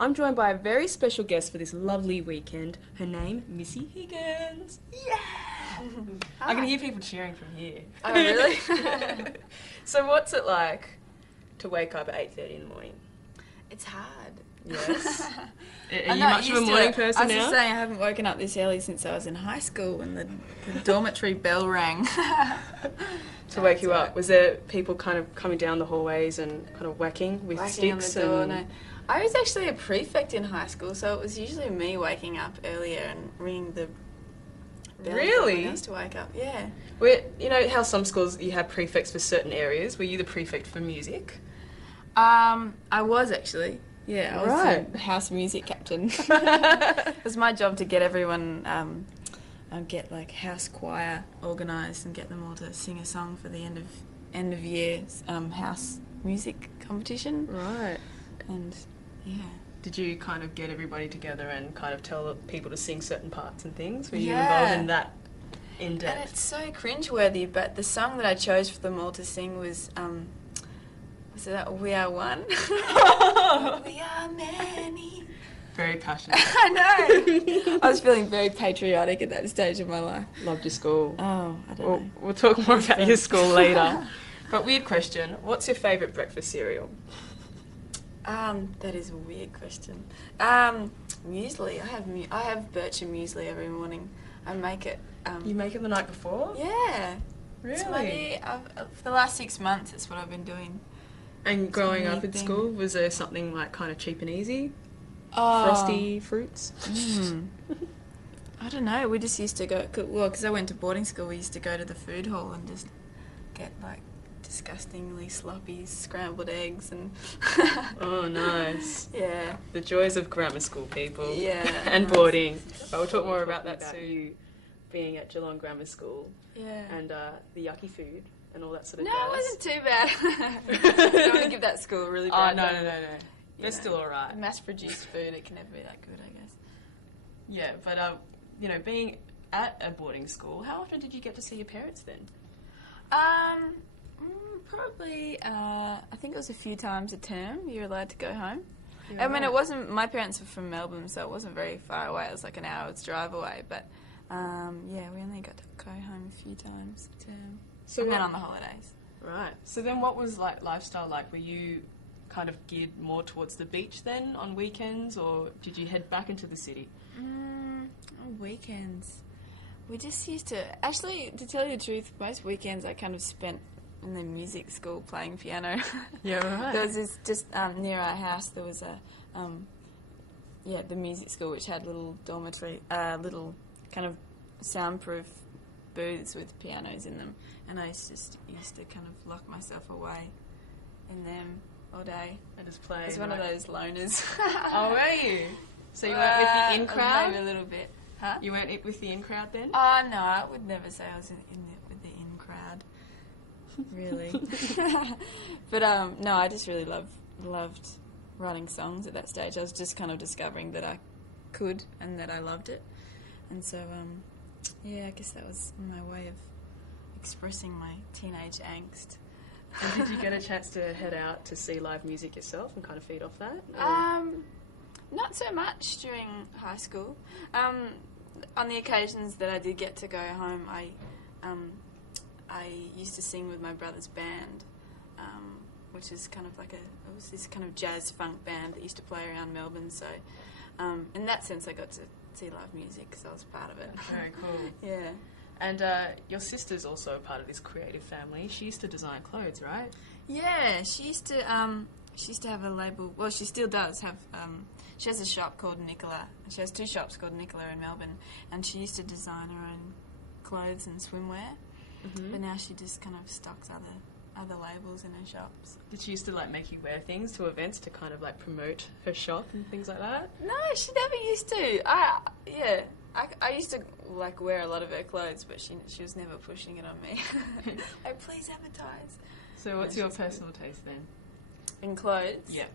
I'm joined by a very special guest for this lovely weekend. Her name, Missy Higgins. Yeah! I can hear people cheering from here. Oh, really? So what's it like to wake up at 8:30 in the morning? It's hard. Yes. Are I'm you not much of a used to morning it. person I was now? just saying I haven't woken up this early since I was in high school when the dormitory bell rang. To wake you up, was there people kind of coming down the hallways and kind of whacking with Whacking on sticks? the door, and no. I was actually a prefect in high school, so it was usually me waking up earlier and ringing the bell. Really? For us to wake up, yeah. You know how some schools you have prefects for certain areas? Were you the prefect for music? I was actually. Yeah, I was Right. the house music captain. It was my job to get everyone, get like house choir organised and get them all to sing a song for the end of year house music competition. Right. And yeah. Did you kind of get everybody together and kind of tell people to sing certain parts and things? Were you Yeah. involved in that in And depth? it's so cringeworthy, but the song that I chose for them all to sing was that We Are One? We are many. Very passionate. I know. I was feeling very patriotic at that stage of my life. Loved your school. Oh, I don't know. We'll talk more about your school later. But weird question, what's your favourite breakfast cereal? That is a weird question. Muesli. I have bircher muesli every morning. I make it. You make it the night before? Yeah. Really? It's my, for the last 6 months, that's what I've been doing. And growing a up neat at thing. school, was there something like kind of cheap and easy? Oh. Frosty fruits? I don't know. We just used to go. Well, because I went to boarding school, we used to go to the food hall and just get like disgustingly sloppy scrambled eggs and. Oh, nice. Yeah. The joys of grammar school, people. Yeah. And nice. boarding. But we'll talk more about that soon. You being at Geelong Grammar School Yeah. and the yucky food and all that sort of No, jazz. it wasn't too bad. I don't want to give that school a really bad. Oh, name. no. They're still alright. Mass-produced food, it can never be that good, I guess. Yeah, but, being at a boarding school, how often did you get to see your parents then? Probably, I think it was a few times a term you're allowed to go home. Yeah, I mean, right. it wasn't, my parents were from Melbourne, so it wasn't very far away. It was like an hour's drive away, but, yeah, we only got to go home a few times a term. So and then what- on the holidays. Right. So then what was lifestyle like? Were you kind of geared more towards the beach then on weekends, or did you head back into the city? On weekends. We just used to... Actually, to tell you the truth, most weekends I kind of spent in the music school playing piano. Yeah, right. There was this, just near our house, there was a... the music school, which had little dormitory... little kind of soundproof booths with pianos in them. And I used to kind of lock myself away in them all day. I just played. I was one of those loners. Oh, were you? So you went with the in crowd? Maybe a little bit. Huh? You went with the in crowd then? Oh, no, I would never say I was with the in crowd. Really. But, no, I just really loved writing songs at that stage. I was just kind of discovering that I could and that I loved it. And so, yeah, I guess that was my way of expressing my teenage angst. And did you get a chance to head out to see live music yourself and kind of feed off that? Or- Not so much during high school. On the occasions that I did get to go home, I used to sing with my brother's band, which is kind of like it was this kind of jazz funk band that used to play around Melbourne. So, in that sense, I got to see live music because I was part of it. Very cool. Yeah. And your sister's also a part of this creative family. She used to design clothes, right? Yeah, she used to have a label. Well, she still does have. She has a shop called Nicola. She has 2 shops called Nicola in Melbourne, and she used to design her own clothes and swimwear. Mm-hmm. But now she just kind of stocks other labels in her shops. Did she used to make you wear things to events to kind of promote her shop and things like that? No, she never used to. I used to wear a lot of her clothes, but she was never pushing it on me. Oh, please advertise. So what's your personal taste then? In clothes? Yeah.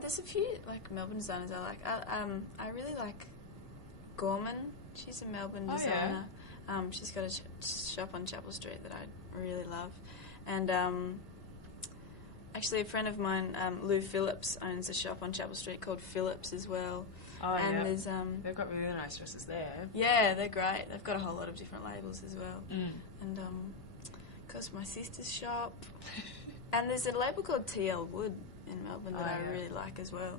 There's a few Melbourne designers I like. I really like Gorman. She's a Melbourne Oh, designer. She's got a shop on Chapel Street that I really love. And Actually, a friend of mine, Lou Phillips, owns a shop on Chapel Street called Phillips as well. Oh, and yeah. there's They've got really nice dresses there. yeah, they're great. They've got a whole lot of different labels as well. Mm. And of course, my sister's shop. And there's a label called TL Wood in Melbourne that I really like as well.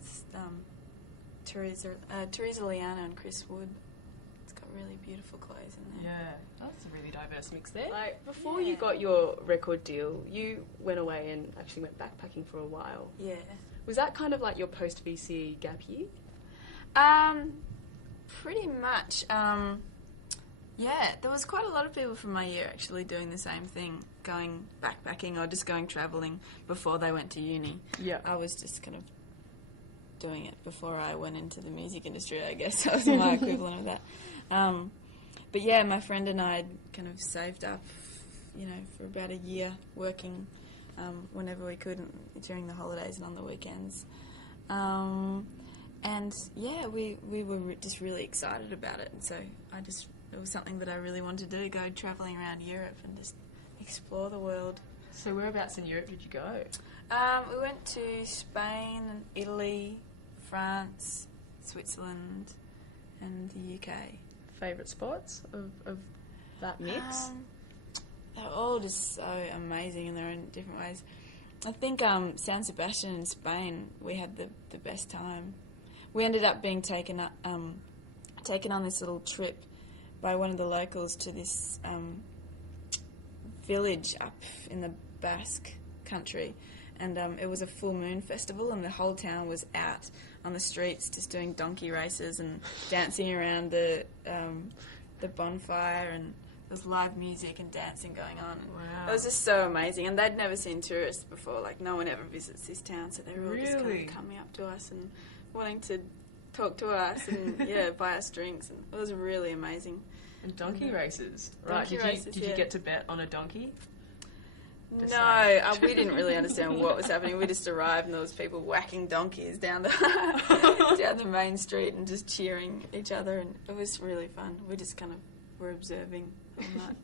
It's Teresa Liana and Chris Wood. It's got really beautiful clothes in there. Yeah, that's a really diverse mix there. Like, before you got your record deal, you went away and actually went backpacking for a while. Yeah. Was that kind of like your post-VC gap year? Pretty much. Yeah, there was quite a lot of people from my year actually doing the same thing, going backpacking or just going travelling before they went to uni. Yeah. I was just kind of doing it before I went into the music industry, I guess. That was my equivalent of that. But yeah, my friend and I had kind of saved up, for about a year working whenever we could during the holidays and on the weekends. And yeah, we were just really excited about it. And so it was something that I really wanted to do, go travelling around Europe and just explore the world. So whereabouts in Europe did you go? We went to Spain and Italy, France, Switzerland, and the UK. Favourite spots of that mix? They're all just so amazing in their own different ways. I think San Sebastian in Spain, we had the best time. We ended up being taken on this little trip by one of the locals to this village up in the Basque country, and it was a full moon festival, and the whole town was out on the streets just doing donkey races and dancing around the bonfire, and there was live music and dancing going on. Wow. It was just so amazing, and they'd never seen tourists before. Like, no one ever visits this town, so they were all just kind of coming up to us and wanting to talk to us and buy us drinks, and it was really amazing. And donkey races, right? Did you get to bet on a donkey? No, we didn't really understand what was happening. We just arrived and there was people whacking donkeys down the main street and just cheering each other, and it was really fun. We just kind of were observing all night.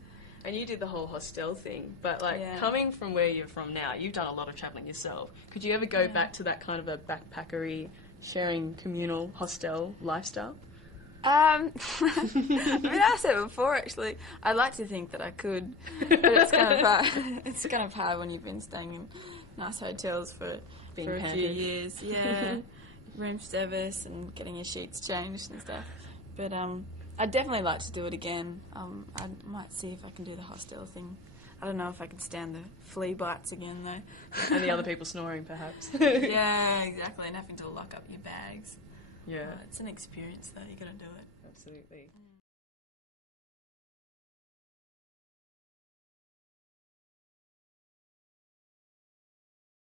And you did the whole hostel thing, but coming from where you're from now, you've done a lot of travelling yourself. Could you ever go back to that kind of a backpackery, sharing communal hostel lifestyle? I mean, I said it before, actually. I'd like to think that I could, but it's kind of hard. It's kind of hard when you've been staying in nice hotels for a few years. Yeah, room service and getting your sheets changed and stuff. But I'd definitely like to do it again. I might see if I can do the hostel thing. I don't know if I can stand the flea bites again, though. And the other people snoring, perhaps. Yeah, exactly, and having to lock up your bags. Yeah. It's an experience, though. You got to do it. Absolutely.